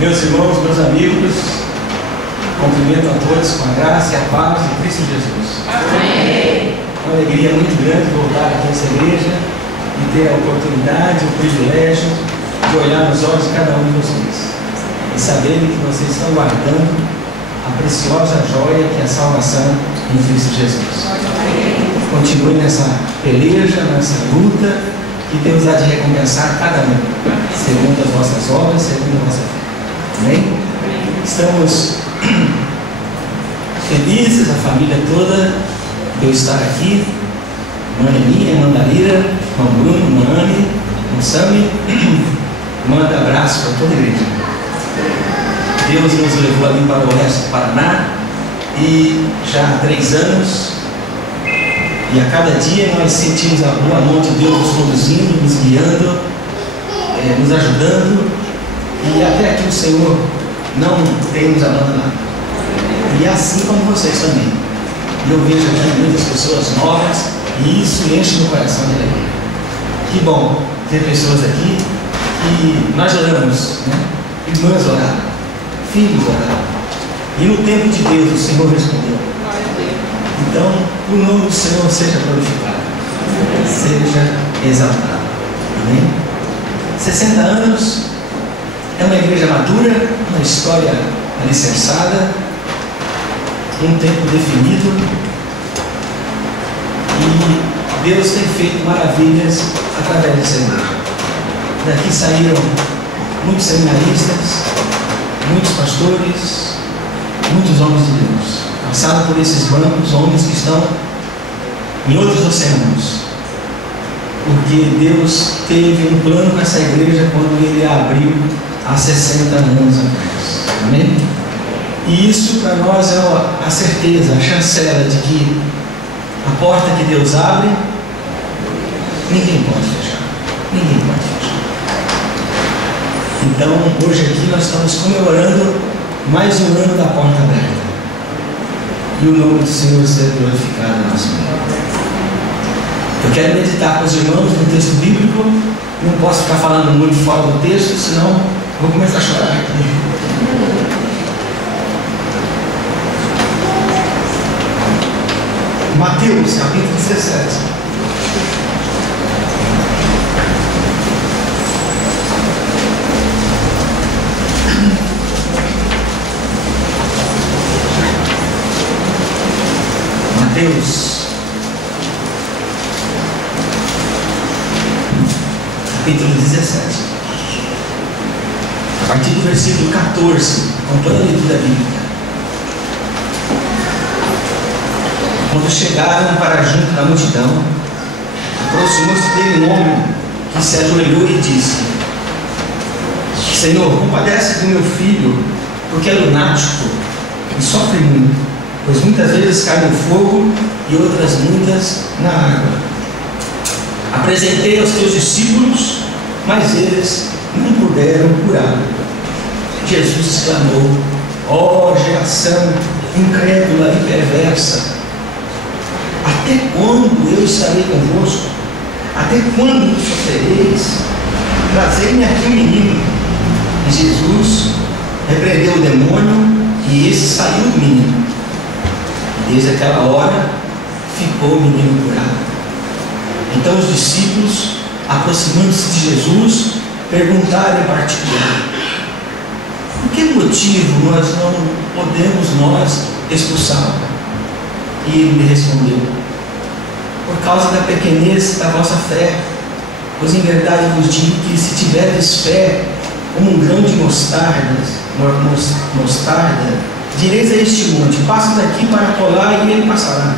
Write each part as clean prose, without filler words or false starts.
Meus irmãos, meus amigos, cumprimento a todos com a graça e a paz de Cristo Jesus. Amém. Uma alegria muito grande voltar aqui nessa igreja e ter a oportunidade, o privilégio de olhar nos olhos de cada um de vocês e saberem que vocês estão guardando a preciosa joia que é a salvação em Cristo Jesus. Continuem nessa peleja, nessa luta, que Deus há de recompensar cada um, segundo as vossas obras, segundo a vossa fé. Amém? Estamos felizes, a família toda, de eu estar aqui. Irmã Eminha, irmã Dalira, irmão Bruno, irmã Anne, irmão Sami. Manda abraço para toda a igreja. Deus nos levou ali para o oeste do Paraná e já há 3 anos, e a cada dia nós sentimos a boa mão de Deus nos conduzindo, nos guiando, nos ajudando, e até aqui o Senhor não tem nos abandonado. E assim como vocês também. E eu vejo aqui muitas pessoas novas e isso enche meu coração de alegria. Que bom ter pessoas aqui que nós oramos, né? Irmãs oraram, filhos oraram. E no tempo de Deus o Senhor respondeu. Então, o nome do Senhor seja glorificado, seja exaltado. Amém? 60 anos é uma igreja madura, uma história alicerçada, um tempo definido, e Deus tem feito maravilhas através dessa igreja. Daqui saíram muitos seminaristas, muitos pastores, muitos homens de Deus. Passaram por esses bancos homens que estão em outros oceanos, porque Deus teve um plano com essa igreja quando Ele a abriu há 60 anos atrás. Amém? E isso para nós é a certeza, a chancela de que a porta que Deus abre, ninguém pode fechar. Ninguém pode fechar. Então, hoje aqui nós estamos comemorando mais um ano da porta aberta. E o nome do Senhor seja glorificado na nossa vida. Eu quero meditar com os irmãos no texto bíblico. Não posso ficar falando muito fora do texto, senão vou começar a chorar aqui. Mateus, capítulo 17. Mateus, capítulo 17, a partir do versículo 14, acompanha a leitura bíblica. Quando chegaram para junto da multidão, aproximou-se dele um homem que se ajoelhou e disse: Senhor, compadece do meu filho, porque é lunático e sofre muito, pois muitas vezes cai no fogo e outras muitas na água. Apresentei aos teus discípulos, mas eles não puderam curá-lo. Jesus exclamou: ó geração incrédula e perversa, até quando eu estarei convosco? Até quando sofrereis? Trazei-me aqui o menino. E Jesus repreendeu o demônio e esse saiu do menino. Desde aquela hora ficou o menino curado. Então os discípulos, aproximando-se de Jesus, perguntaram em particular: por que motivo nós não podemos expulsá-lo? E ele lhe respondeu: por causa da pequenez da vossa fé. Pois em verdade vos digo que se tiverdes fé como um grão de mostarda, direis a este monte: passa daqui para colar, e ele passará.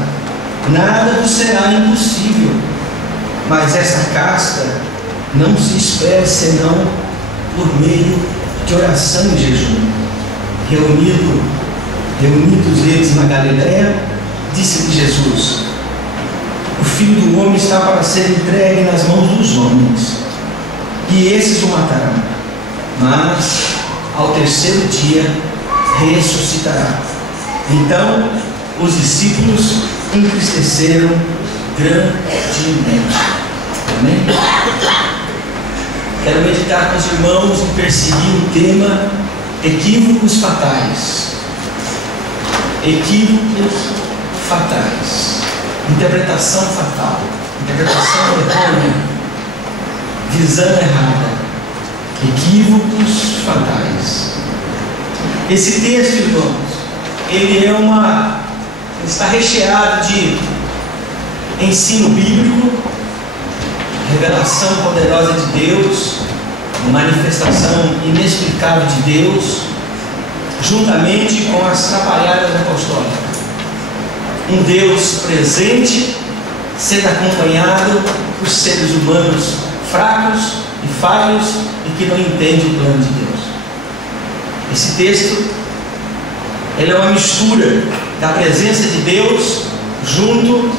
Nada vos será impossível. Mas esta casta não se espera senão por meio de oração e jejum. Reunidos eles na Galiléia, disse-lhe Jesus: o Filho do Homem está para ser entregue nas mãos dos homens, e esses o matarão, mas ao terceiro dia ressuscitará. Então os discípulos entristeceram grandemente. Amém? Quero meditar com os irmãos e perseguir o tema Equívocos fatais. Equívocos fatais. Interpretação fatal. Interpretação errônea. Visão errada. Equívocos fatais. Esse texto, irmãos, ele está recheado de ensino bíblico, revelação poderosa de Deus, manifestação inexplicável de Deus, juntamente com as trapalhadas apostólicas. Um Deus presente, sendo acompanhado por seres humanos fracos e falhos e que não entendem o plano de Deus. Esse texto, ele é uma mistura da presença de Deus junto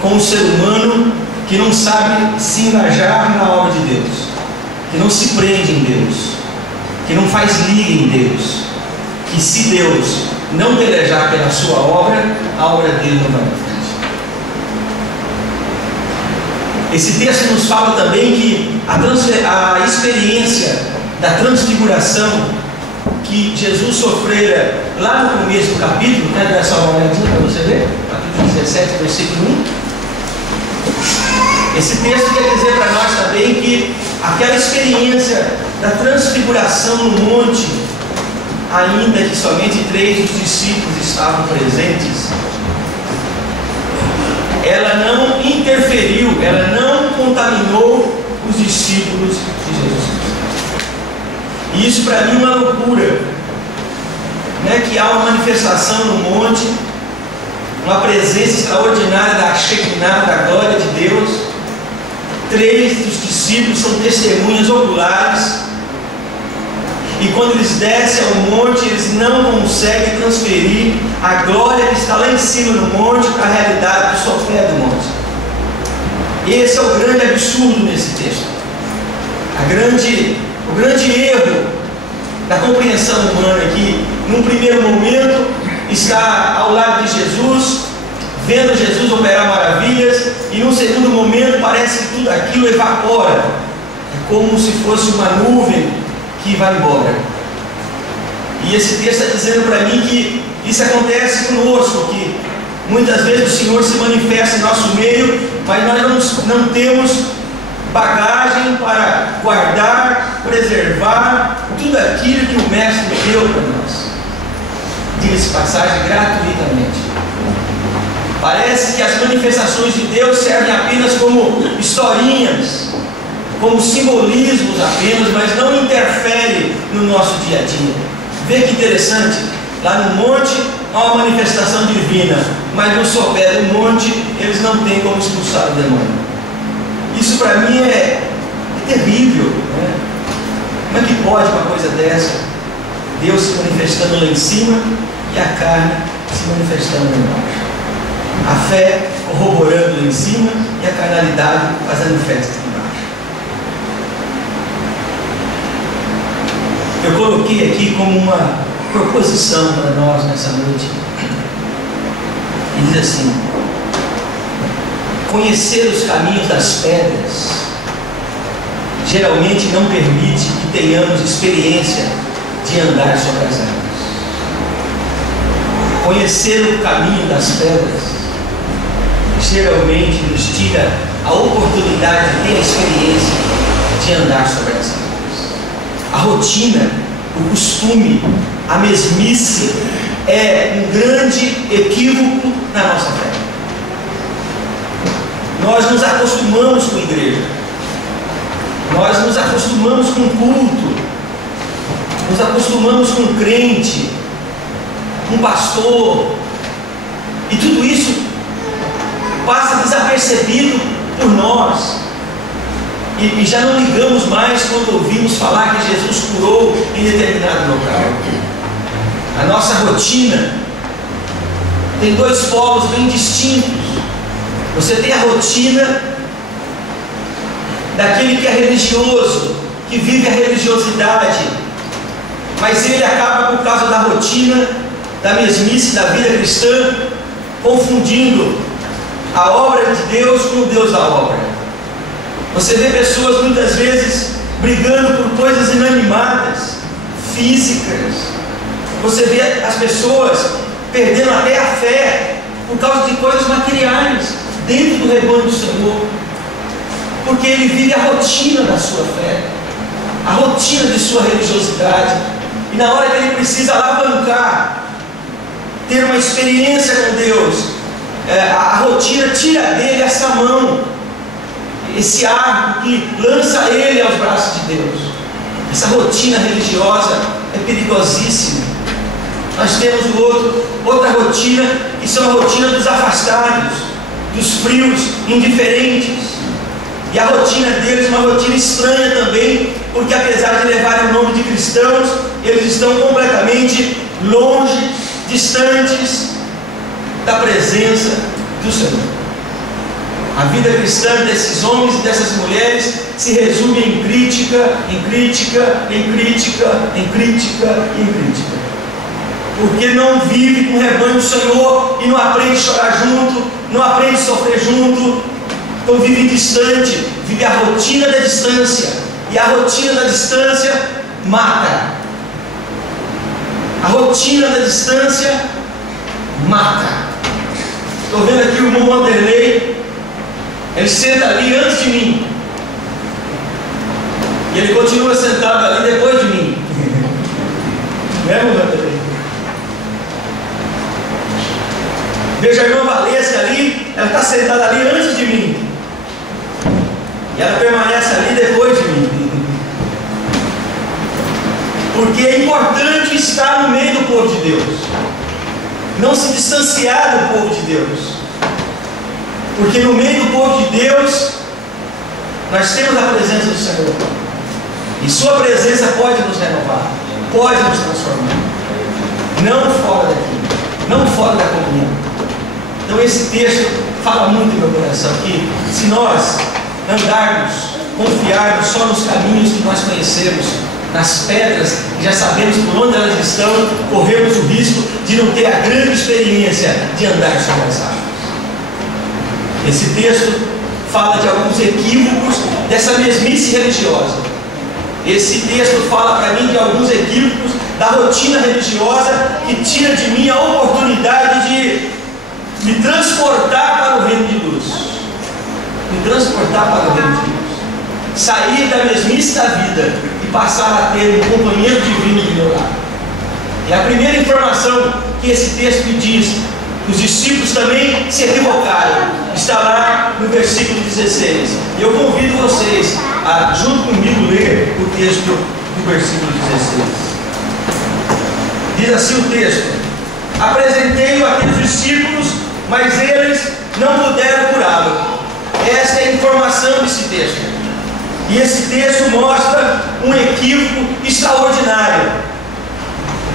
com o ser humano que não sabe se engajar na obra de Deus, que não se prende em Deus, que não faz liga em Deus, que se Deus não pelejar pela sua obra, a obra dele não vai para frente. Esse texto nos fala também que a experiência da transfiguração que Jesus sofrera lá no começo do capítulo, quer dar só uma olhadinha para você ver? Capítulo 17, versículo 1. Esse texto quer dizer para nós também que aquela experiência da transfiguração no monte, ainda que somente 3 dos discípulos estavam presentes, ela não interferiu, ela não contaminou os discípulos de Jesus Cristo. E isso para mim é uma loucura, né? Que há uma manifestação no monte, uma presença extraordinária da Shekinah, da glória de Deus. 3 dos discípulos são testemunhas oculares, e quando eles descem ao monte, eles não conseguem transferir a glória que está lá em cima no monte para a realidade do sopé do monte. Esse é o grande absurdo nesse texto, o grande erro da compreensão humana, que num primeiro momento está ao lado de Jesus, vendo Jesus operar maravilhas, e num segundo momento parece que tudo aquilo evapora, é como se fosse uma nuvem que vai embora. E esse texto está dizendo para mim que isso acontece conosco, que muitas vezes o Senhor se manifesta em nosso meio, mas nós não temos bagagem para guardar, preservar tudo aquilo que o Mestre deu para nós. Diga-se passagem, gratuitamente. Parece que as manifestações de Deus servem apenas como historinhas, como simbolismos apenas, mas não interfere no nosso dia a dia. Vê que interessante, lá no monte há uma manifestação divina, mas no sopé do monte eles não têm como expulsar o demônio. Isso para mim é terrível, né? Como é que pode uma coisa dessa? Deus se manifestando lá em cima e a carne se manifestando lá embaixo. A fé corroborando lá em cima e a carnalidade fazendo festa lá embaixo. Eu coloquei aqui como uma proposição para nós nessa noite. E diz assim: conhecer os caminhos das pedras geralmente não permite que tenhamos experiência de andar sobre as águas. Conhecer o caminho das pedras geralmente nos tira a oportunidade de ter a experiência de andar sobre as águas. A rotina, o costume, a mesmice é um grande equívoco na nossa fé. Nós nos acostumamos com a igreja, nós nos acostumamos com o culto, nos acostumamos com o crente, com o pastor, e tudo isso passa desapercebido por nós, e já não ligamos mais quando ouvimos falar que Jesus curou em determinado local. A nossa rotina tem 2 polos bem distintos. Você tem a rotina daquele que é religioso, que vive a religiosidade, mas ele acaba, por causa da rotina, da mesmice da vida cristã, confundindo a obra de Deus com o Deus da obra. Você vê pessoas muitas vezes brigando por coisas inanimadas, físicas. Você vê as pessoas perdendo até a fé por causa de coisas materiais dentro do rebanho do Senhor, porque ele vive a rotina da sua fé, a rotina de sua religiosidade, e na hora que ele precisa alavancar, ter uma experiência com Deus, a rotina tira dele essa mão, esse arco que lança ele aos braços de Deus. Essa rotina religiosa é perigosíssima. Nós temos outra rotina, que são a rotina dos afastados, dos frios, indiferentes. E a rotina deles é uma rotina estranha também, porque apesar de levarem o nome de cristãos, eles estão completamente longe, distantes da presença do Senhor. A vida cristã desses homens e dessas mulheres se resume em crítica, em crítica, em crítica, em crítica e em crítica. Porque não vive com o rebanho do Senhor e não aprende a chorar junto, não aprende a sofrer junto. Então vive distante, vive a rotina da distância. E a rotina da distância mata. A rotina da distância mata. Estou vendo aqui o irmão Wanderlei. Ele senta ali antes de mim. E ele continua sentado ali depois de mim. Não é, irmão Wanderlei? Veja a irmã Valesca ali, ela está sentada ali antes de mim. E ela permanece ali depois de mim. Porque é importante estar no meio do povo de Deus, não se distanciar do povo de Deus. Porque no meio do povo de Deus, nós temos a presença do Senhor. E sua presença pode nos renovar, pode nos transformar. Não fora daqui, não fora da comunhão. Então esse texto fala muito no meu coração, que se nós andarmos, confiarmos só nos caminhos que nós conhecemos, nas pedras que já sabemos por onde elas estão, corremos o risco de não ter a grande experiência de andar sobre as águas. Esse texto fala de alguns equívocos dessa mesmice religiosa. Esse texto fala para mim de alguns equívocos da rotina religiosa que tira de mim a oportunidade de me transportar para o reino de luz. Me transportar para o reino de luz. Sair da mesmice da vida e passar a ter um companheiro divino do meu lado. E a primeira informação que esse texto me diz, os discípulos também se equivocaram, está lá no versículo 16. E eu convido vocês a, junto comigo, ler o texto do versículo 16. Diz assim o texto: apresentei-o àqueles discípulos, mas eles não puderam curá-lo. Esta é a informação desse texto. E esse texto mostra um equívoco extraordinário,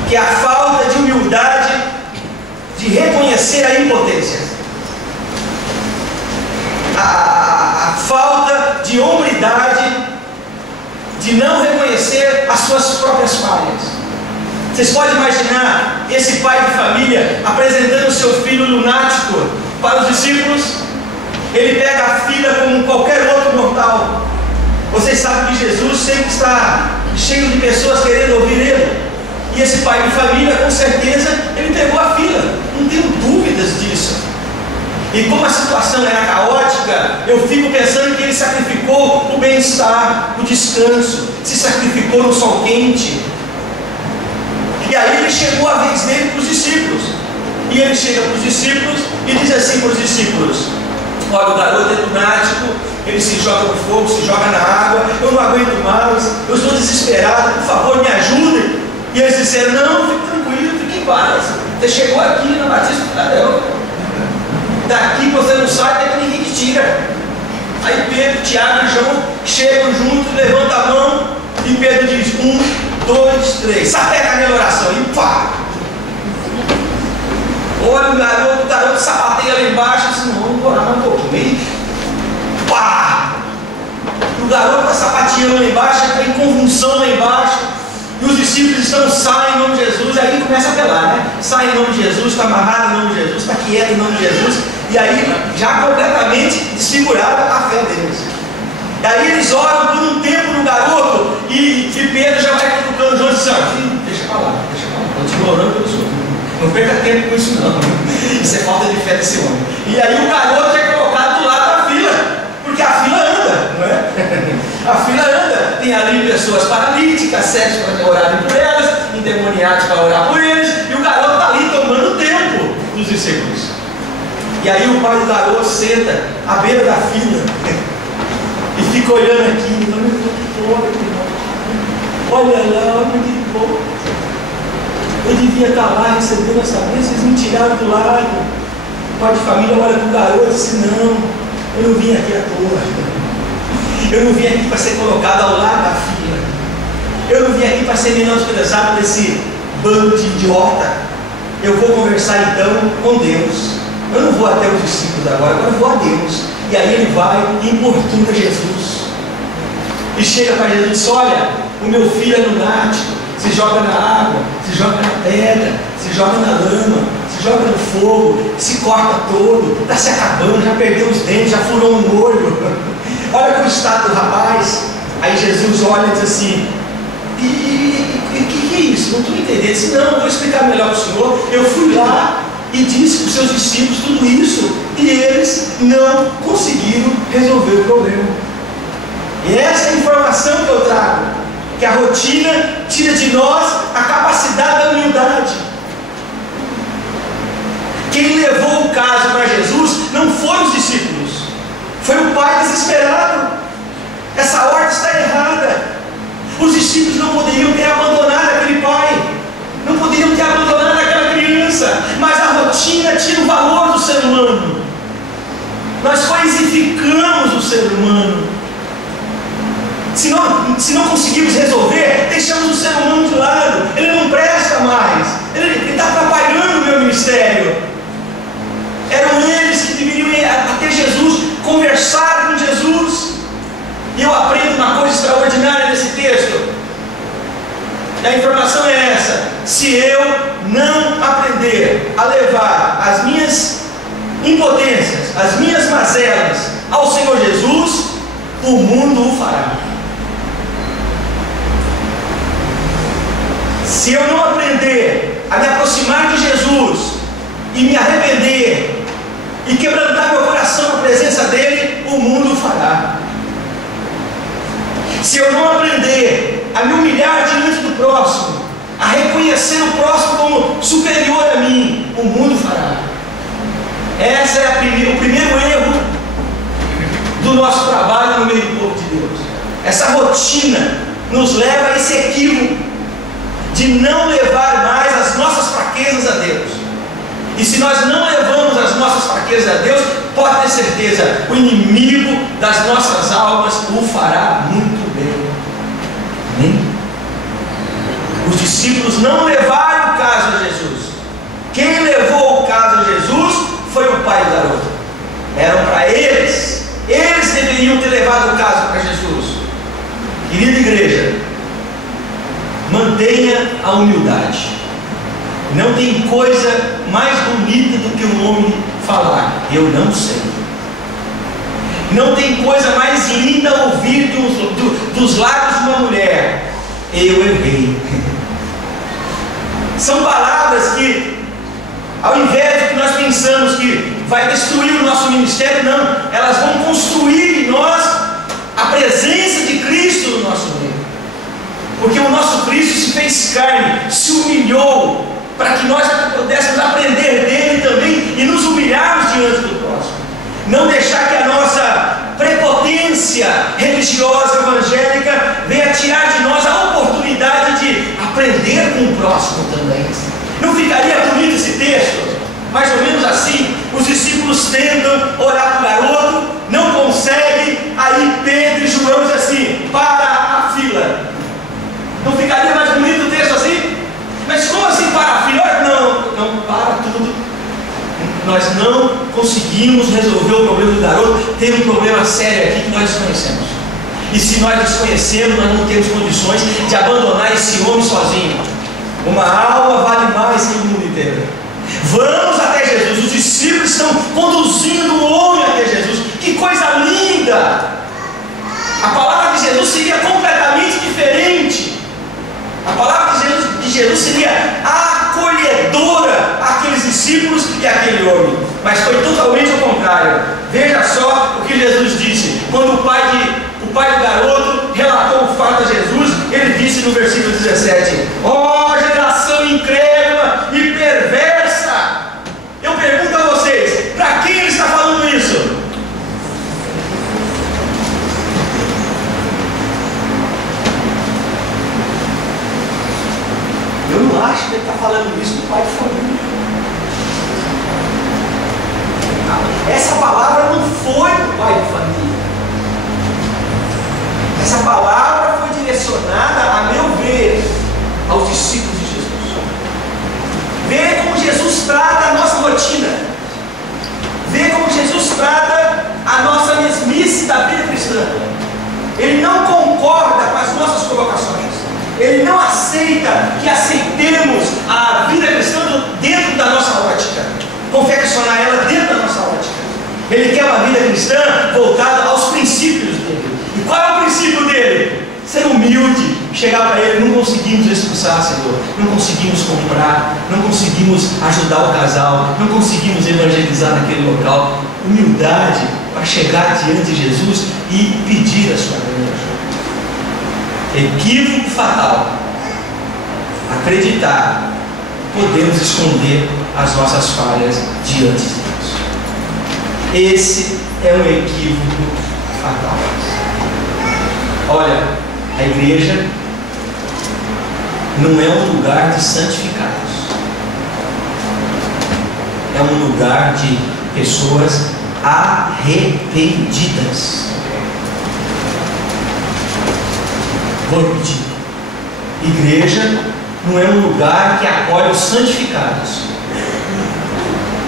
que é a falta de humildade de reconhecer a impotência, a falta de hombridade de não reconhecer as suas próprias falhas. Vocês podem imaginar esse pai de família apresentando o seu filho lunático para os discípulos? Ele pega a filha como qualquer outro mortal. Vocês sabem que Jesus sempre está cheio de pessoas querendo ouvir ele. E esse pai de família, com certeza, ele pegou a filha. Não tenho dúvidas disso. E como a situação era caótica, eu fico pensando que ele sacrificou o bem-estar, o descanso, se sacrificou no sol quente. E aí ele chegou a vez dele para os discípulos. E ele chega para os discípulos e diz assim para os discípulos: olha, o garoto é lunático, ele se joga no fogo, se joga na água, eu não aguento mais, eu estou desesperado, por favor me ajudem. E eles disseram: não, fique tranquilo, fique em paz, você chegou aqui na Batista de Filadélfia, daqui você não sai até que ninguém te tira. Aí Pedro, Tiago e João chegam juntos, levantam a mão e Pedro diz: 1, 2, 3, sapeca na oração e pá! Olha o garoto sapateia lá embaixo, assim, não vou orar mais um pouquinho. Pá! O garoto está sapateando lá embaixo, está em convulsão lá embaixo, e os discípulos saem em nome de Jesus, aí começa a apelar, né? Sai em nome de Jesus, está amarrado em nome de Jesus, está quieto em nome de Jesus, e aí já completamente desfigurada a fé deles. E aí eles oram por um tempo no garoto, e Pedro já vai colocando João e diz: deixa pra lá, continua orando pelo Senhor. Não perca tempo com isso não. Isso é falta de fé desse homem. E aí o garoto é colocado do lado da fila, porque a fila anda, não é? A fila anda. Tem ali pessoas paralíticas, cegos para orarem por elas, endemoniados para orar por eles, e o garoto está ali tomando tempo dos discípulos. E aí o pai do garoto senta à beira da fila e fica olhando aqui, olha lá, que bom. Eu devia estar lá recebendo essa bênção, vocês me tiraram do lado. O pai de família olha para o garoto e diz: não, eu não vim aqui à toa. Eu não vim aqui para ser colocado ao lado da fila. Eu não vim aqui para ser menosprezado desse bando de idiota. Eu vou conversar então com Deus. Eu não vou até os discípulos agora eu vou a Deus. E aí ele vai e importuna Jesus. E chega para Jesus e diz: olha, o meu filho é lunático, se joga na água, se joga na pedra, se joga na lama, se joga no fogo, se corta todo, está se acabando, já perdeu os dentes, já furou um olho. Olha o estado do rapaz. Aí Jesus olha e diz assim: que é isso? Não estou entendendo. Ele disse: não, vou explicar melhor para o senhor. Eu fui lá e disse para os seus discípulos tudo isso, e eles não conseguiram resolver o problema. E essa é a informação que eu trago, que a rotina tira de nós a capacidade da humildade. Quem levou o caso para Jesus não foram os discípulos, foi o pai desesperado. Essa ordem está errada. Os discípulos não poderiam ter abandonado aquele pai, não poderiam ter abandonado aquela criança, mas a rotina tira o valor do ser humano. Nós coisificamos o ser humano. Se não conseguimos resolver, deixamos o ser humano de lado. Ele não presta mais, ele está atrapalhando o meu ministério. Eram eles que deveriam ir até Jesus, conversar com Jesus. E eu aprendo uma coisa extraordinária nesse texto. E a informação é essa: se eu não aprender a levar as minhas impotências, as minhas mazelas ao Senhor Jesus, o mundo o fará. Se eu não aprender a me aproximar de Jesus e me arrepender e quebrantar meu coração na presença dele, o mundo o fará. Se eu não aprender a me humilhar diante do próximo, a reconhecer o próximo como superior a mim, o mundo fará. Esse é o primeiro erro do nosso trabalho no meio do povo de Deus. Essa rotina nos leva a esse equívoco de não levar mais as nossas fraquezas a Deus. E se nós não levamos as nossas fraquezas a Deus, pode ter certeza, o inimigo das nossas almas o fará muito bem. Amém? Os discípulos não levaram o caso a Jesus. Quem levou o caso a Jesus foi o pai do garoto. Eram para eles. Eles deveriam ter levado o caso para Jesus. Querida igreja, mantenha a humildade. Não tem coisa mais bonita do que um homem falar: eu não sei. Não tem coisa mais linda ouvir dos lábios de uma mulher: eu errei. São palavras que, ao invés de que nós pensamos que vai destruir o nosso ministério, não, elas vão construir em nós a presença de Cristo no nosso meio. Porque o nosso Cristo se fez carne, se humilhou, para que nós pudéssemos aprender dele também e nos humilharmos diante do próximo. Não deixar que a nossa prepotência religiosa, evangélica, venha tirar de nós a oportunidade de aprender com o próximo também. Não ficaria bonito esse texto? Mais ou menos assim: os discípulos tentam orar para o garoto, não conseguem, aí Pedro e João dizem assim: para a fila. Não ficaria mais bonito o texto assim? Mas como assim para a fila? Não, para tudo. Nós não conseguimos resolver o problema do garoto. Tem um problema sério aqui que nós desconhecemos. E se nós desconhecemos, nós não temos condições de abandonar esse homem sozinho. Uma alma vale mais que o mundo inteiro. Vamos até Jesus. Os discípulos estão conduzindo o homem até Jesus. Que coisa linda! A palavra de Jesus seria completamente diferente. A palavra de Jesus seria acolhedora àqueles discípulos e àquele homem. Mas foi totalmente ao contrário. Veja só o que Jesus disse. Quando o pai do garoto relatou o fato a Jesus, ele disse no versículo 17: ó geração incrédula e perversa. Eu pergunto a vocês, para quem ele está falando isso? Eu não acho que ele está falando isso do pai de família. Essa palavra não foi do pai de família. Essa palavra foi direcionada, a meu ver, aos discípulos de Jesus. Vê como Jesus trata a nossa rotina. Vê como Jesus trata a nossa mesmice da vida cristã. Ele não concorda com as nossas colocações. Ele não aceita que aceitemos a vida cristã dentro da nossa ótica, confeccionar ela dentro da nossa ótica. Ele quer uma vida cristã voltada aos princípios dele. E qual é o princípio dele? Ser humilde. Chegar para ele: não conseguimos expulsar, Senhor, não conseguimos comprar, não conseguimos ajudar o casal, não conseguimos evangelizar naquele local. Humildade para chegar diante de Jesus e pedir a sua grande ajuda. Equívoco fatal: acreditar que podemos esconder as nossas falhas diante de Deus. Esse é um equívoco fatal. Olha, a igreja não é um lugar de santificados, é um lugar de pessoas arrependidas. Vou repetir: igreja não é um lugar que acolhe os santificados,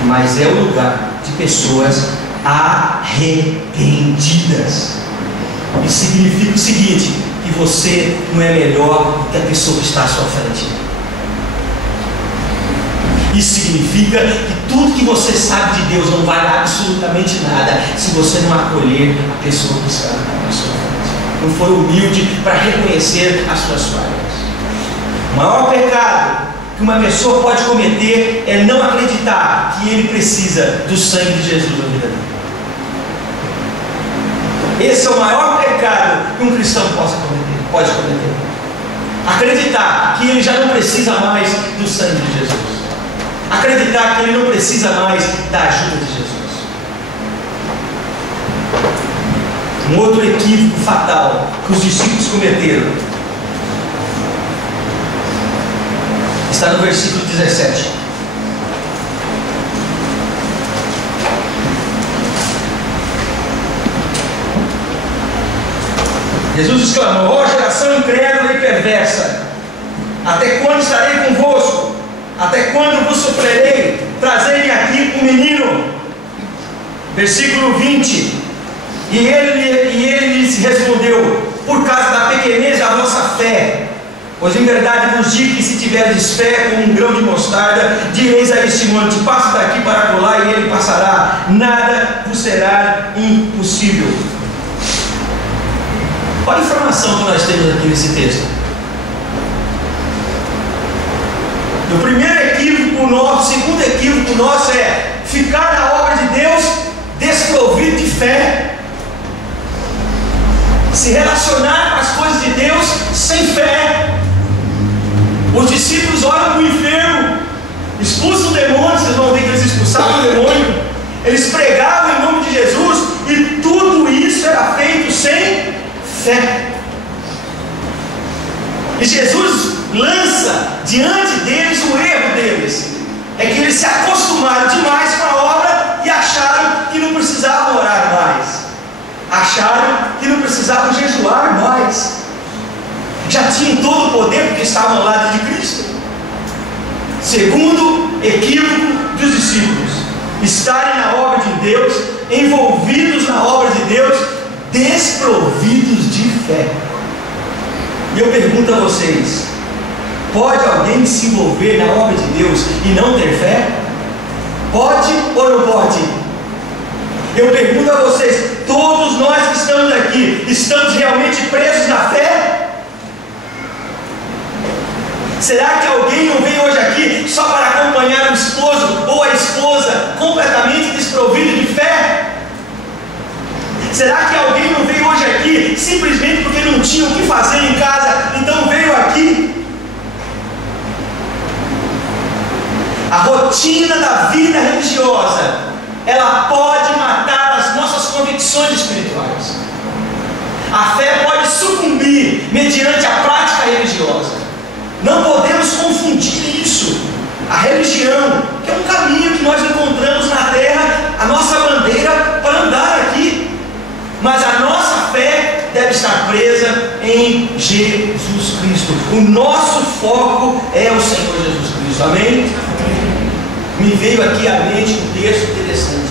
mas é o lugar de pessoas arrependidas. Isso significa o seguinte: que você não é melhor que a pessoa que está à sua frente. Isso significa que tudo que você sabe de Deus não vale absolutamente nada se você não acolher a pessoa que está à sua frente, não for humilde para reconhecer as suas falhas. O maior pecado que uma pessoa pode cometer é não acreditar que ele precisa do sangue de Jesus na vida dele. Esse é o maior pecado que um cristão pode cometer. Acreditar que ele já não precisa mais do sangue de Jesus. Acreditar que ele não precisa mais da ajuda de Jesus. Um outro equívoco fatal que os discípulos cometeram está no versículo 17. Jesus exclamou: ó geração incrédula e perversa, até quando estarei convosco? Até quando vos sofrerei? Trazei-me aqui um menino. Versículo 20. E ele lhes respondeu: por causa da pequenez da vossa fé. Pois em verdade vos digo que se tiverdes fé como um grão de mostarda, direis a este monte: passa daqui para acolá, e ele passará. Nada vos será impossível. Qual a informação que nós temos aqui nesse texto? O primeiro equívoco nosso, o segundo equívoco nosso é ficar na obra de Deus desprovido de fé, se relacionar com as coisas de Deus sem fé. Os discípulos olham para o enfermo, expulsam o demônio. Vocês vão ver que eles expulsavam o demônio, eles pregavam em nome de Jesus, e tudo isso era feito sem fé. E Jesus lança diante deles o erro deles. É que eles se acostumaram demais com a obra e acharam que não precisavam orar mais, acharam que não precisavam jejuar mais, já tinham todo o poder porque estavam ao lado de Cristo. Segundo equívoco dos discípulos: estarem na obra de Deus, envolvidos na obra de Deus, desprovidos de fé. E eu pergunto a vocês: pode alguém se envolver na obra de Deus e não ter fé? Pode ou não pode? Eu pergunto a vocês: todos nós que estamos aqui, estamos realmente presos na fé? Será que alguém não veio hoje aqui só para acompanhar o esposo ou a esposa completamente desprovido de fé? Será que alguém não veio hoje aqui simplesmente porque não tinha o que fazer em casa, então veio aqui? A rotina da vida religiosa, ela pode matar as nossas convicções espirituais. A fé pode sucumbir mediante a prática religiosa. Não podemos confundir isso. A religião, que é um caminho que nós encontramos na terra, a nossa bandeira para andar aqui. Mas a nossa fé deve estar presa em Jesus Cristo. O nosso foco é o Senhor Jesus Cristo. Amém? Me veio aqui à mente um texto interessante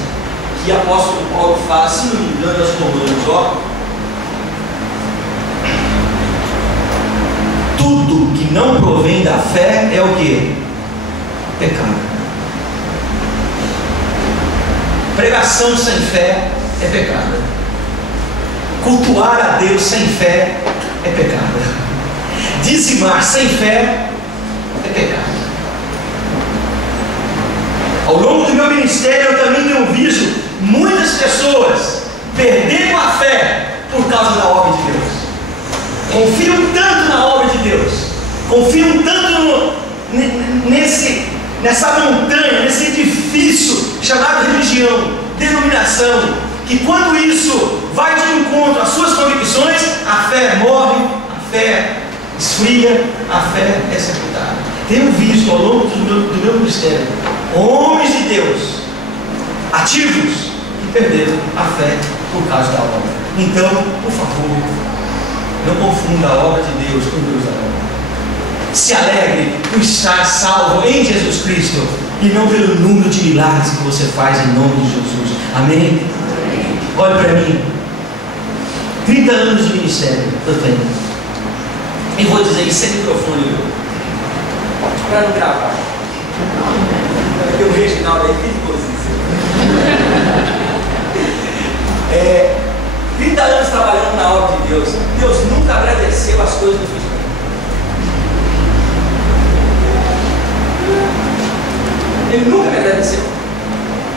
que o apóstolo Paulo fala, se não me engano, aos Romanos, ó. Tudo que não provém da fé é o que? Pecado. Pregação sem fé é pecado. Cultuar a Deus sem fé é pecado. Dizimar sem fé é pecado. Ao longo do meu ministério eu também tenho visto muitas pessoas perdendo a fé por causa da obra de Deus. Confiam tanto na obra de Deus, confiam tanto nessa montanha, nesse edifício chamado religião, denominação, que quando isso vai de encontro às suas convicções, a fé morre, a fé esfria, a fé é sepultada. Tenho visto ao longo do meu ministério homens de Deus ativos que perderam a fé por causa da obra. Então, por favor, não confunda a obra de Deus com Deus da obra. Se alegre por estar salvo em Jesus Cristo e não pelo número de milagres que você faz em nome de Jesus. Amém? Olhe para mim. 30 anos de ministério eu tenho. E vou dizer isso sem microfone, para não gravar. Porque o Reginaldo é perigosíssimo. 30 anos trabalhando na obra de Deus. Deus nunca agradeceu as coisas do filho. Ele nunca me agradeceu.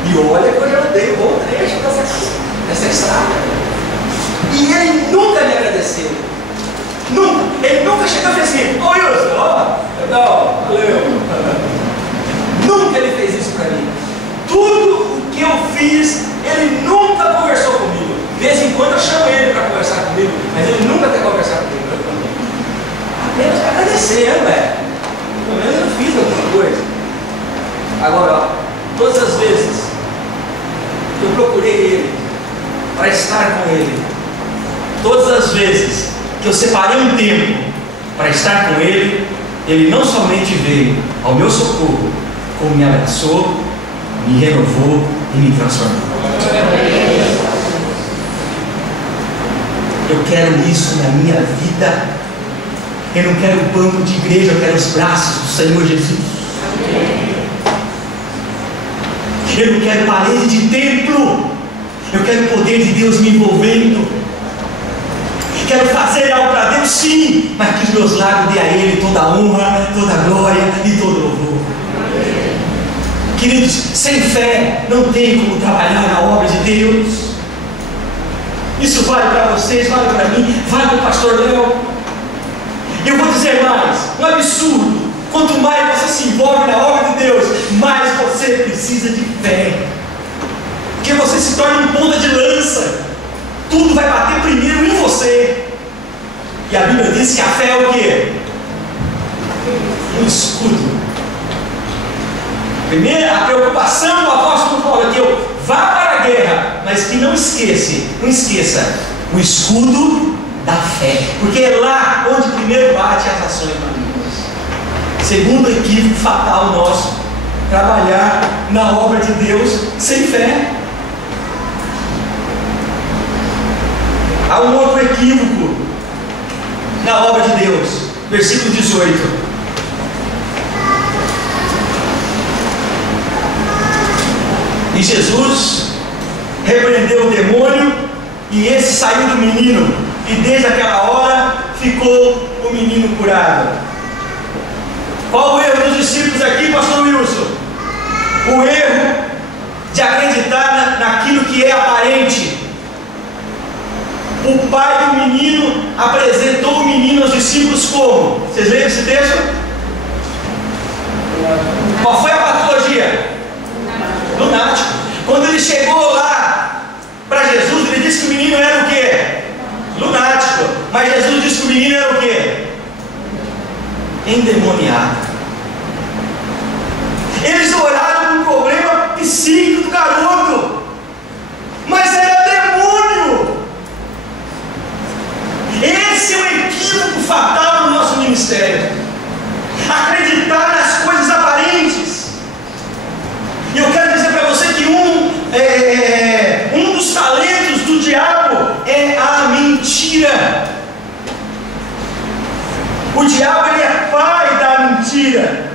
E olha que eu já andei um bom trecho dessa estrada. E ele nunca me agradeceu. Nunca. Ele nunca chegou e fez assim: ô Wilson, ó, legal, valeu. Nunca ele fez isso para mim. Tudo o que eu fiz, ele nunca conversou comigo. De vez em quando eu chamo ele para conversar comigo, mas ele nunca quer conversar comigo. Apenas para agradecer, velho. Pelo menos eu fiz alguma coisa. Agora, ó, todas as vezes que eu procurei ele para estar com ele, todas as vezes que eu separei um tempo para estar com ele, ele não somente veio ao meu socorro, como me abraçou, me renovou e me transformou. Eu quero isso na minha vida. Eu não quero um banco de igreja, eu quero os braços do Senhor Jesus. Eu não quero parede de templo. Eu quero o poder de Deus me envolvendo. Quero fazer algo para Deus, sim, mas que os meus lábios dê a Ele toda a honra, toda a glória e todo o louvor. Queridos, sem fé não tem como trabalhar na obra de Deus. Isso vale para vocês, vale para mim, vale para o pastor Léo. Eu vou dizer mais, um absurdo. Quanto mais você se envolve na obra de Deus, mais você precisa de fé. Porque você se torna um ponta de lança. Tudo vai bater primeiro em você. E a Bíblia diz que a fé é o quê? Um escudo. Primeiro, a preocupação do apóstolo Paulo é que eu vá para a guerra, mas que não esqueça o escudo da fé. Porque é lá onde primeiro bate as ações malignas. Segundo equívoco fatal nosso, trabalhar na obra de Deus sem fé. Há um outro equívoco na obra de Deus. Versículo 18. E Jesus, repreendeu o demônio e esse saiu do menino. E desde aquela hora ficou o menino curado. Qual o erro dos discípulos aqui, pastor Wilson? O erro de acreditar naquilo que é aparente. O pai do menino apresentou o menino aos discípulos como? Vocês lembram esse texto? Qual foi a patologia? Lunático. Quando ele chegou lá para Jesus, ele disse que o menino era o quê? Lunático. Mas Jesus disse que o menino era o quê? Endemoniado. Eles oraram com um problema psíquico do garoto, mas era demônio. Esse é o equívoco fatal no nosso ministério: acreditar nas coisas aparentes. E eu quero dizer para você que um dos talentos do diabo é a mentira. O diabo, ele é pai da mentira.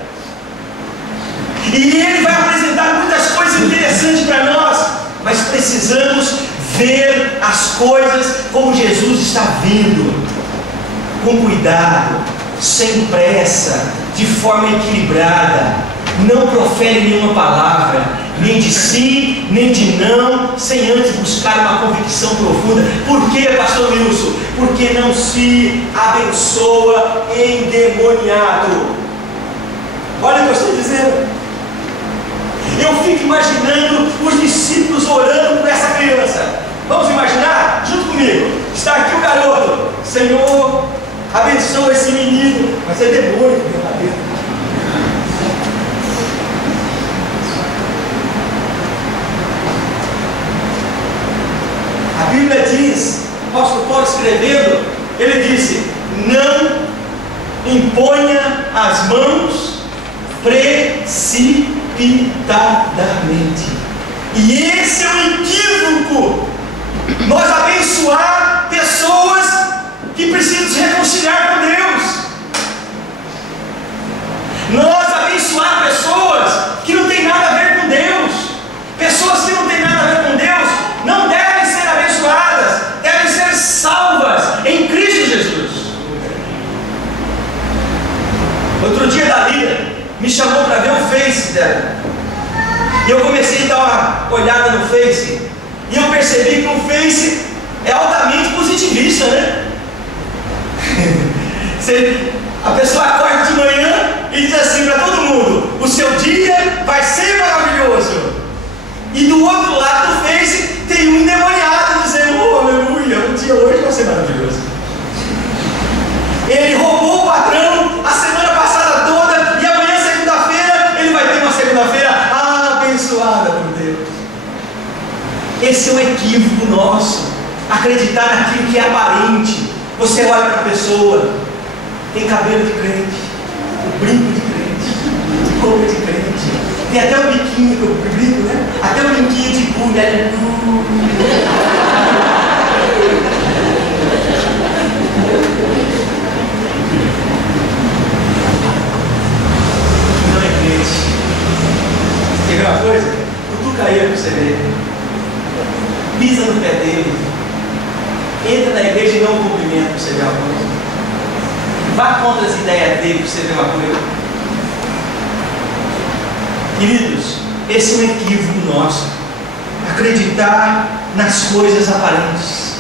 E ele vai apresentar muitas coisas interessantes para nós, mas precisamos ver as coisas como Jesus está vendo, com cuidado, sem pressa, de forma equilibrada. Não profere nenhuma palavra, nem de sim, nem de não, sem antes buscar uma convicção profunda. Por que, pastor Wilson? Porque não se abençoa endemoniado. Olha o que eu estou dizendo. Eu fico imaginando os discípulos orando por essa criança. Vamos imaginar? Junto comigo. Está aqui o garoto. Senhor, abençoa esse menino. Mas é demônio que vem lá dentro. A Bíblia diz, o apóstolo Paulo escrevendo, ele disse: não imponha as mãos precipitadamente. E esse é o equívoco: nós abençoar pessoas que precisam se reconciliar com Deus, nós abençoar pessoas que não têm nada a ver com Deus. Pessoas que não têm nada a ver com Deus não devem ser abençoadas, devem ser salvas em Cristo Jesus. Outro dia, Dalila me chamou para ver o Face dela, e eu comecei a dar uma olhada no Face, e eu percebi que o Face é altamente positivista, né? A pessoa acorda de manhã e diz assim para todo mundo: o seu dia vai ser maravilhoso. E do outro lado do Face tem um endemoniado dizendo: oh, aleluia, o dia hoje vai ser maravilhoso. Ele roubou o patrão a semana passada toda, e amanhã, segunda-feira, ele vai ter uma segunda-feira abençoada por Deus. Esse é um equívoco nosso: acreditar naquilo que é aparente. Você olha para a pessoa, tem cabelo de crente, brinco de crente, roupa de crente, tem até o biquinho, que eu brinco, né? Até o brinquinho de bunda, né? Não é crente. Quer ver uma coisa? Cutuca ele para você ver. Pisa no pé dele. Entra na igreja e dá um cumprimento para você ver uma coisa. Vá contra as ideias dele para você ver uma coisa. Queridos, esse é um equívoco nosso: acreditar nas coisas aparentes,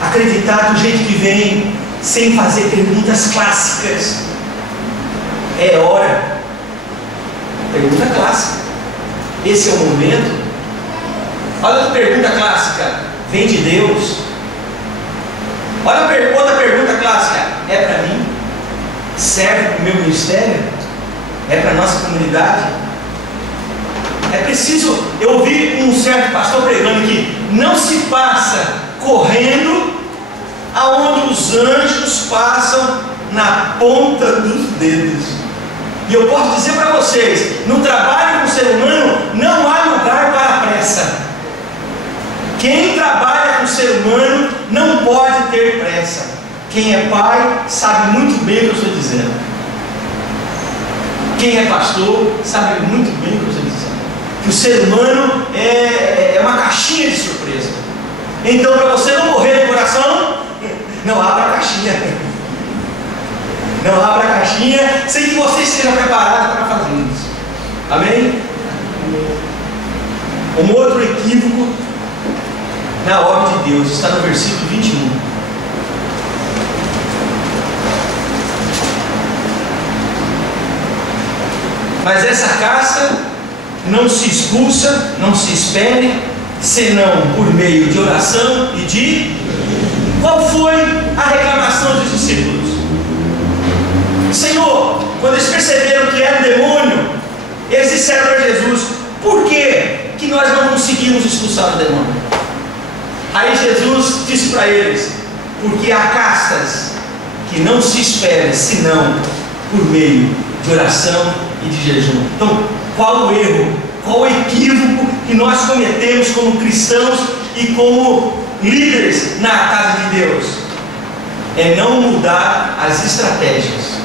acreditar do jeito que vem, sem fazer perguntas clássicas. É hora. Pergunta clássica. Esse é o momento. Olha a pergunta clássica: vem de Deus? Olha outra pergunta clássica: é para mim? Serve para o meu ministério? É para a nossa comunidade? É preciso. Eu ouvi um certo pastor pregando que não se passa correndo aonde os anjos passam na ponta dos dedos. E eu posso dizer para vocês: no trabalho com o ser humano não há lugar para a pressa. Quem trabalha com o ser humano não pode ter pressa. Quem é pai sabe muito bem o que eu estou dizendo. Quem é pastor sabe muito bem o que eu estou dizendo. Que o ser humano é uma caixinha de surpresa. Então, para você não morrer de coração, não abra a caixinha. Não abra a caixinha sem que você esteja preparado para fazer isso. Amém? Um outro equívoco na obra de Deus está no versículo 21. Mas essa caça não se expulsa, não se expele, senão por meio de oração e de... Qual foi a reclamação dos discípulos? Senhor, quando eles perceberam que era um demônio, eles disseram para Jesus: por que nós não conseguimos expulsar o demônio? Aí Jesus disse para eles: porque há castas que não se esperam senão por meio de oração e de jejum. Então, qual o erro, qual o equívoco que nós cometemos como cristãos e como líderes na casa de Deus? É não mudar as estratégias.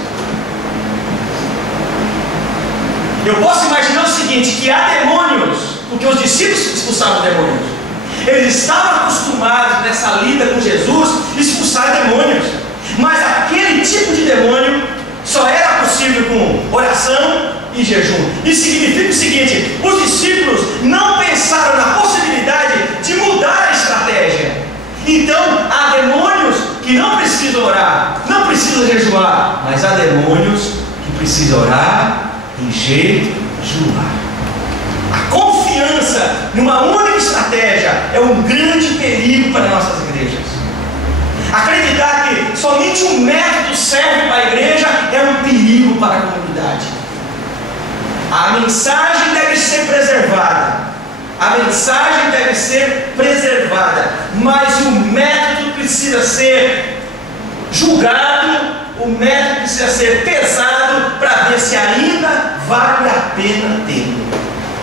Eu posso imaginar o seguinte, que há demônios, porque os discípulos expulsavam demônios. Eles estavam acostumados nessa lida com Jesus expulsar demônios, mas aquele tipo de demônio só era possível com oração e jejum. Isso significa o seguinte: os discípulos não pensaram na possibilidade de mudar a estratégia. Então há demônios que não precisam orar, não precisam jejuar, mas há demônios que precisam orar e jejuar. A confiança numa única estratégia é um grande perigo para nossas igrejas. Acreditar que somente um método serve para a igreja é um perigo para a comunidade. A mensagem deve ser preservada. A mensagem deve ser preservada, mas o método precisa ser julgado, o método precisa ser pesado para ver se ainda vale a pena tê-lo.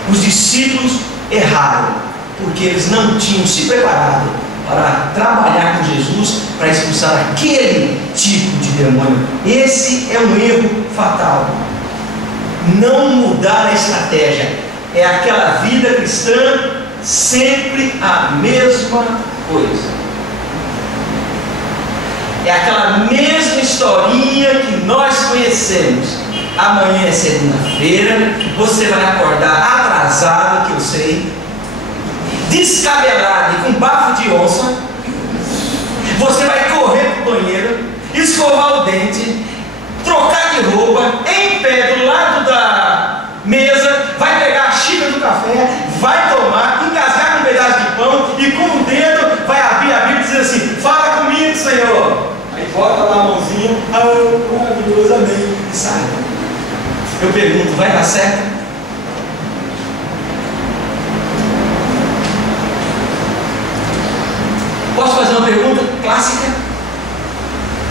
Os discípulos erraram, porque eles não tinham se preparado para trabalhar com Jesus, para expulsar aquele tipo de demônio. Esse é um erro fatal. Não mudar a estratégia. É aquela vida cristã sempre a mesma coisa. É aquela mesma historinha que nós conhecemos. Amanhã é segunda-feira, você vai acordar atrasado, que eu sei, descabelado e com bafo de onça. Você vai correr para o banheiro, escovar o dente, trocar de roupa, em pé do lado da mesa, vai pegar a xícara do café, vai tomar, engasgar com um pedaço de pão e com o dedo vai abrir a Bíblia e dizer assim: fala comigo, Senhor. Aí bota lá a mãozinha, maravilhoso, amém, e sai. Eu pergunto, vai dar certo? Posso fazer uma pergunta clássica?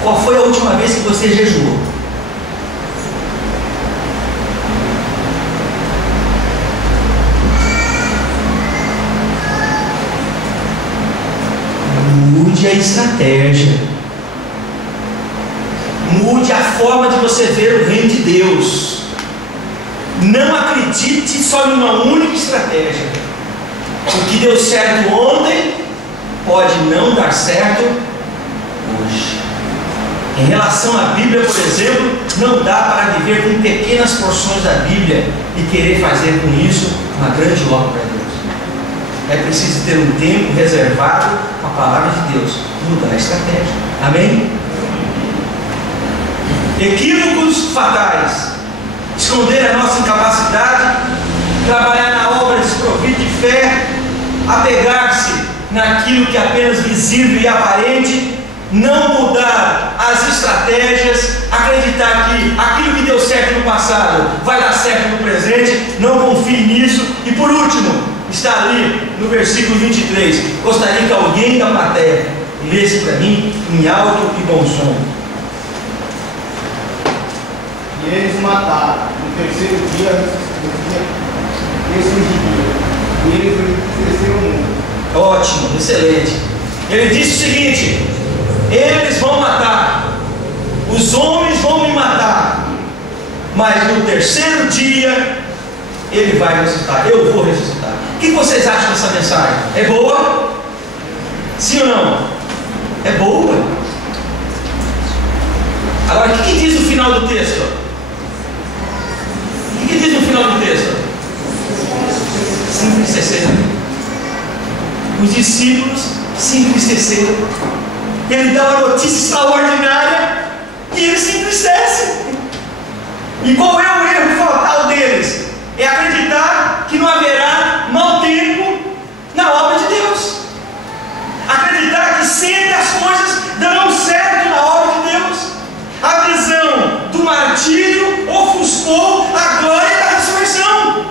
Qual foi a última vez que você jejuou? Mude a estratégia. Mude a forma de você ver o reino de Deus. Não acredite só em uma única estratégia. O que deu certo ontem pode não dar certo hoje. Em relação à Bíblia, por exemplo, não dá para viver com pequenas porções da Bíblia e querer fazer com isso uma grande obra para Deus. É preciso ter um tempo reservado com a palavra de Deus. Mudar a estratégia. Amém? Equívocos fatais: esconder a nossa incapacidade, trabalhar na obra desprovida de fé, apegar-se naquilo que é apenas visível e aparente, não mudar as estratégias, acreditar que aquilo que deu certo no passado vai dar certo no presente, não confie nisso. E por último, está ali no versículo 23. Gostaria que alguém da plateia lesse para mim em alto e bom som. E eles mataram. No terceiro dia ressurgiram. E eles ofereceram o mundo. Ótimo, excelente. Ele disse o seguinte: eles vão matar, os homens vão me matar, mas no terceiro dia ele vai ressuscitar, eu vou ressuscitar. O que vocês acham dessa mensagem? É boa? Sim ou não? É boa. Agora, o que diz no final do texto? O que diz no final do texto? Se entristeceram. Os discípulos se entristeceram. Ele dá uma notícia extraordinária e eles se entristecem. E qual é o erro fatal deles? É acreditar que não haverá mau tempo na obra de Deus. Acreditar que sempre as coisas darão certo na obra de Deus. A visão do martírio ofuscou a glória da ressurreição.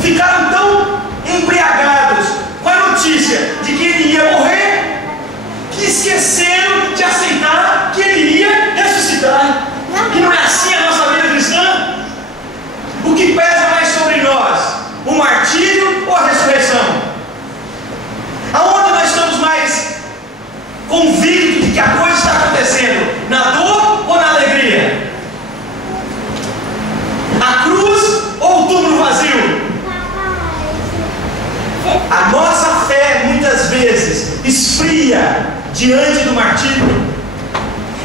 Ficaram tão embriagados com a notícia de que ele ia morrer, que esqueceram de aceitar que ele ia ressuscitar. E não é assim a nossa vida cristã? O que pesa mais sobre nós? O martírio ou a ressurreição? Aonde nós estamos mais convictos de que a coisa está acontecendo? Na dor ou na alegria? A cruz ou o túmulo vazio? A nossa fé muitas vezes esfria diante do martírio.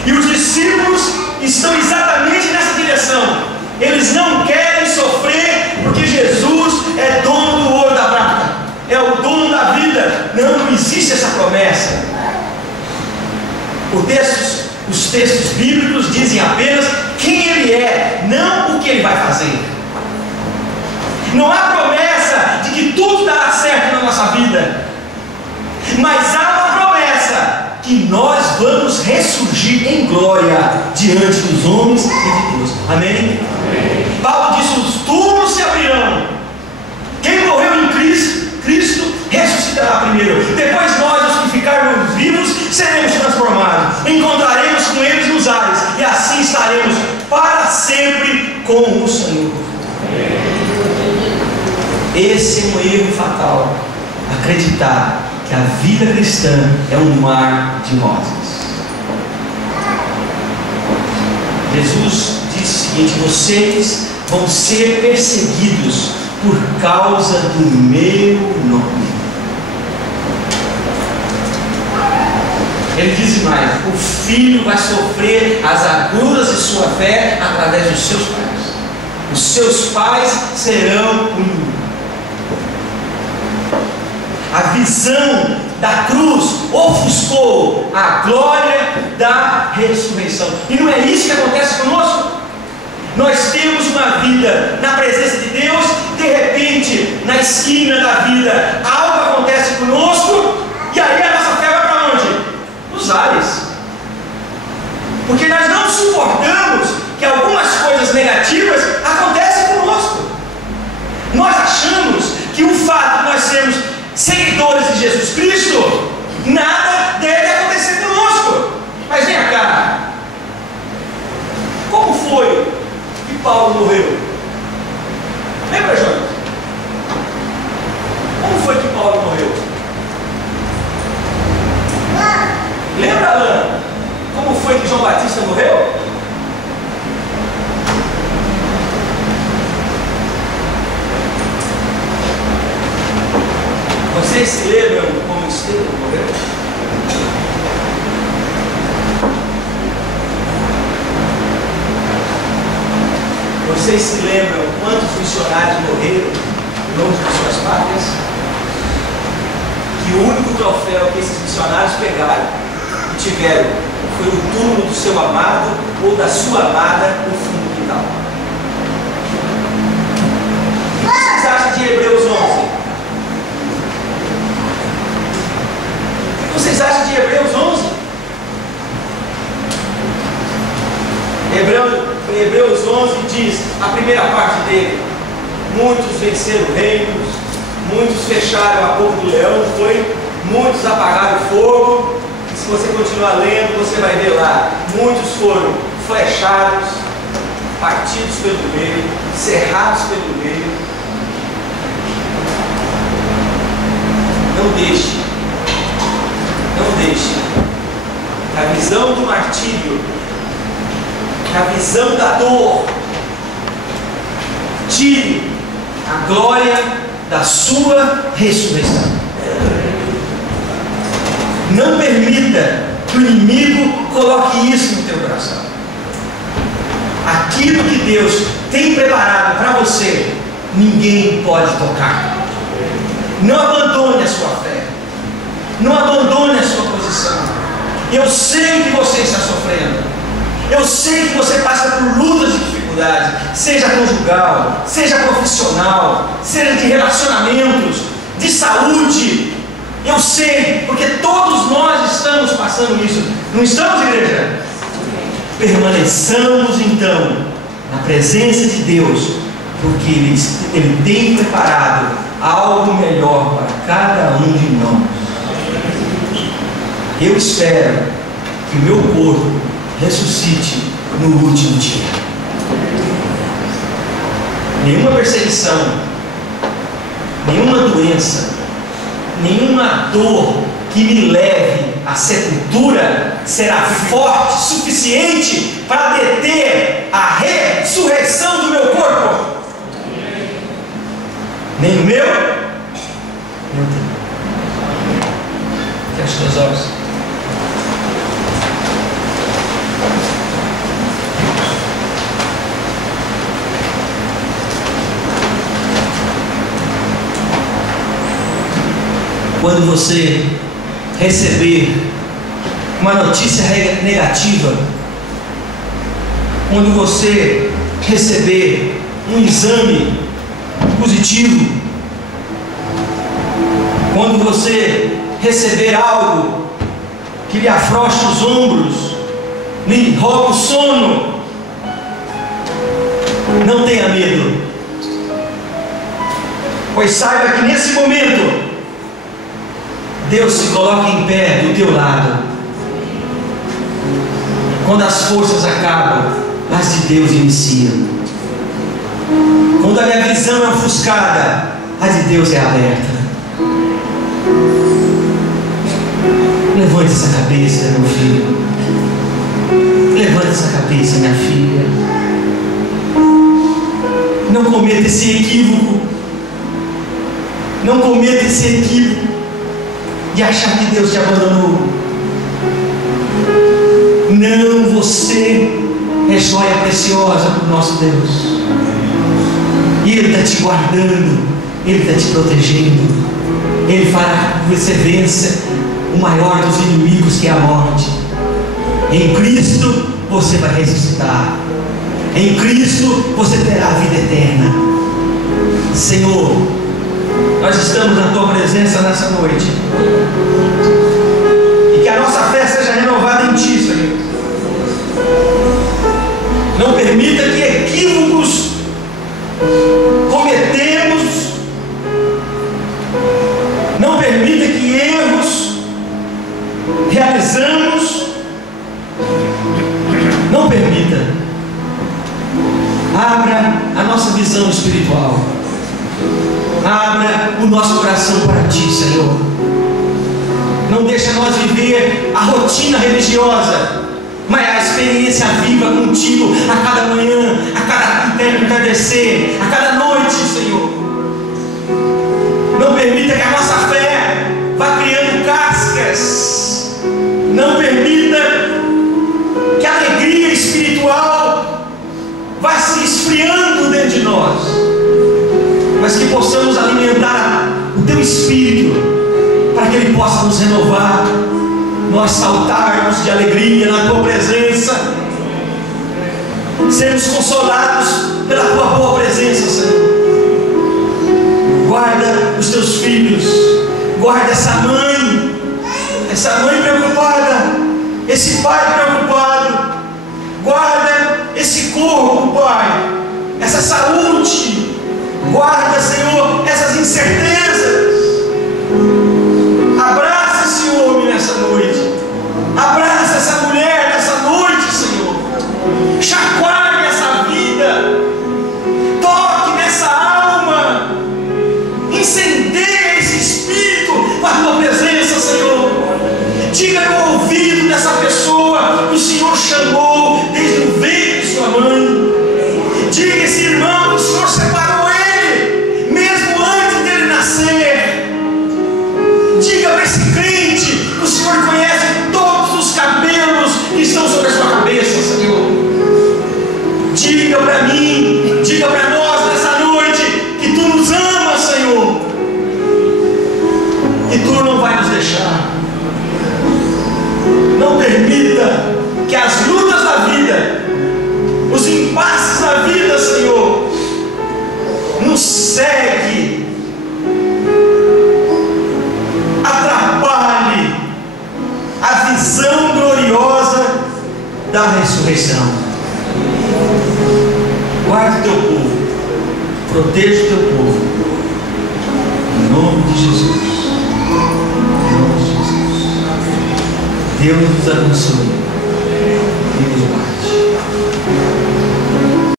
E os discípulos estão exatamente nessa direção. Eles não querem sofrer porque Jesus é dono do ouro da prata, é o dono da vida. Não existe essa promessa. Os textos bíblicos dizem apenas quem ele é, não o que ele vai fazer. Não há promessa de que tudo dará certo na nossa vida, mas há uma promessa que nós vamos ressurgir em glória diante dos homens e de Deus. Amém? Amém. Paulo disse: os túmulos se abrirão. Quem morreu em Cristo ressuscitará primeiro. Depois nós, os que ficarmos vivos, seremos transformados. Encontraremos com eles nos ares e assim estaremos para sempre com o Senhor. Esse é um erro fatal. Acreditar que a vida cristã é um mar de rosas. Jesus disse o seguinte: vocês vão ser perseguidos por causa do meu nome. Ele diz mais: o filho vai sofrer as agruras de sua fé através dos seus pais. Os seus pais serão unidos. A visão da cruz ofuscou a glória da ressurreição. E não é isso que acontece conosco? Nós temos uma vida na presença de Deus, de repente, na esquina da vida, algo acontece conosco, e aí a nossa fé vai para onde? Nos ares. Porque nós não suportamos que algumas coisas negativas acontecem conosco. Nós achamos que o fato de nós sermos seguidores de Jesus Cristo, nada deve acontecer conosco. Mas vem cá, como foi que Paulo morreu? Lembra, Jonas? Como foi que Paulo morreu? Lembra, Alan? Como foi que João Batista morreu? Vocês se lembram como Estevão morreu? Vocês se lembram quantos missionários morreram longe de suas pátrias? Que o único troféu que esses missionários pegaram e tiveram foi o túmulo do seu amado ou da sua amada no fundo do quintal. O que vocês acham de Hebreus 11? O que vocês acham de Hebreus 11? Hebreus 11 diz, a primeira parte dele: muitos venceram reinos, muitos fecharam a boca do leão, muitos apagaram o fogo. E se você continuar lendo, você vai ver lá, muitos foram flechados, partidos pelo meio, cerrados pelo meio. Não deixe que a visão do martírio, a visão da dor, tire a glória da sua ressurreição. Não permita que o inimigo coloque isso no teu coração. Aquilo que Deus tem preparado para você, ninguém pode tocar. Não abandone a sua fé. Não abandone a sua posição. Eu sei que você está sofrendo. Eu sei que você passa por lutas e dificuldades, seja conjugal, seja profissional, seja de relacionamentos, de saúde. Eu sei, porque todos nós estamos passando isso. Não estamos, igreja? Permaneçamos então na presença de Deus, porque Ele tem preparado algo melhor para cada um de nós. Eu espero que o meu corpo ressuscite no último dia. Nenhuma perseguição, nenhuma doença, nenhuma dor que me leve à sepultura será forte o suficiente para deter a ressurreição do meu corpo. Nem o meu, nem o teu. Feche teus olhos. Quando você receber uma notícia negativa, quando você receber um exame positivo, quando você receber algo que lhe afrouxe os ombros, lhe rouba o sono, não tenha medo, pois saiba que nesse momento Deus se coloca em pé do teu lado. Quando as forças acabam, as de Deus iniciam. Quando a minha visão é ofuscada, a de Deus é aberta. Levante essa cabeça, meu filho. Levante essa cabeça, minha filha. Não cometa esse equívoco. Não cometa esse equívoco de achar que Deus te abandonou. Não, você é joia preciosa para o nosso Deus. E Ele está te guardando, Ele está te protegendo. Ele fará que você vença o maior dos inimigos, que é a morte. Em Cristo você vai ressuscitar. Em Cristo você terá a vida eterna. Senhor, nós estamos na Tua presença nessa noite, e que a nossa fé seja renovada em Ti, Senhor. Não permita que equívocos cometemos, não permita que erros realizamos, não permita. Abra a nossa visão espiritual. Abra o nosso coração para Ti, Senhor. Não deixa nós viver a rotina religiosa, mas a experiência viva contigo a cada manhã, a cada entardecer, a cada noite, Senhor. Não permita que a nossa fé vá criando cascas. Não permita que a alegria espiritual vá se esfriando dentro de nós, mas que possamos alimentar o Teu Espírito, para que Ele possa nos renovar, nós saltarmos de alegria na Tua presença, sermos consolados pela Tua boa presença, Senhor. Guarda os Teus filhos, guarda essa mãe preocupada, esse pai preocupado, guarda esse corpo, Pai, essa saúde. Guarda, Senhor, essas incertezas. Abraça esse homem nessa noite. Abraça essa mulher nessa noite, Senhor. Chacoalhe essa vida. Toque nessa alma. Incendeie esse espírito com a Tua presença, Senhor. Diga no ouvido dessa pessoa que o Senhor chamou desde o ventre de sua mãe. Diga esse irmão que o Senhor separou ele mesmo antes ressurreição. Guarde o teu povo, proteja o teu povo, em nome de Jesus. Em nome de Jesus. Deus nos abençoe. Deus nos guarde.